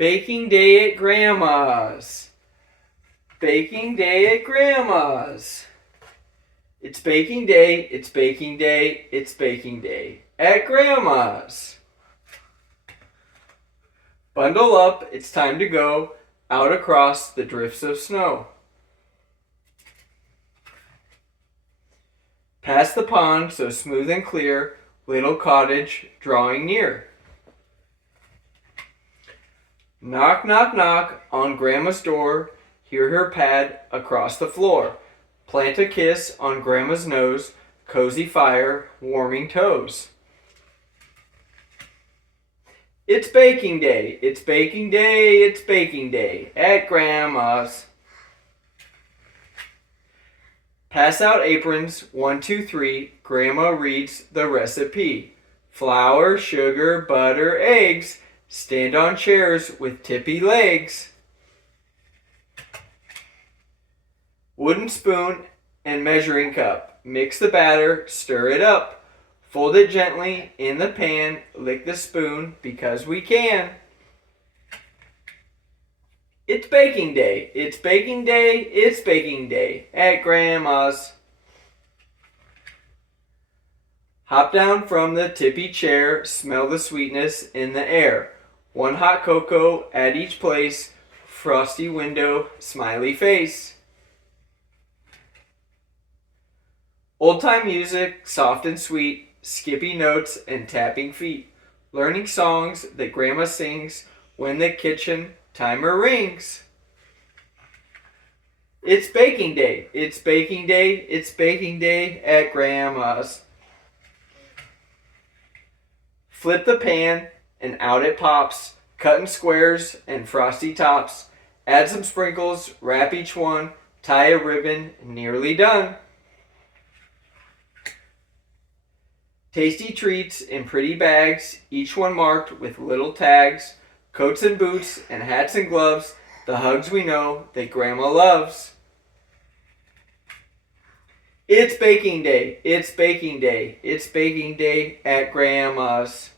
Baking day at Grandma's. Baking day at Grandma's. It's baking day, it's baking day, it's baking day at Grandma's. Bundle up, it's time to go out across the drifts of snow. Past the pond so smooth and clear, little cottage drawing near. Knock, knock, knock on Grandma's door, hear her pad across the floor. Plant a kiss on Grandma's nose, cozy fire, warming toes. It's baking day, it's baking day, it's baking day at Grandma's. Pass out aprons, 1, 2, 3, Grandma reads the recipe. Flour, sugar, butter, eggs, stand on chairs with tippy legs. Wooden spoon and measuring cup, mix the batter, stir it up. Fold it gently in the pan, lick the spoon because we can. It's baking day, it's baking day, it's baking day at Grandma's. Hop down from the tippy chair, smell the sweetness in the air. One hot cocoa at each place, frosty window, smiley face. Old-time music, soft and sweet, skippy notes and tapping feet. Learning songs that Grandma sings when the kitchen timer rings. It's baking day, it's baking day, it's baking day at Grandma's. Flip the pan and out it pops, cut in squares and frosty tops. Add some sprinkles, wrap each one, tie a ribbon, nearly done. Tasty treats in pretty bags, each one marked with little tags. Coats and boots and hats and gloves, the hugs we know that Grandma loves. It's baking day, it's baking day, it's baking day at Grandma's.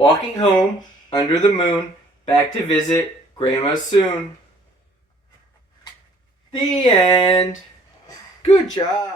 Walking home under the moon, back to visit Grandma's soon. The end. Good job.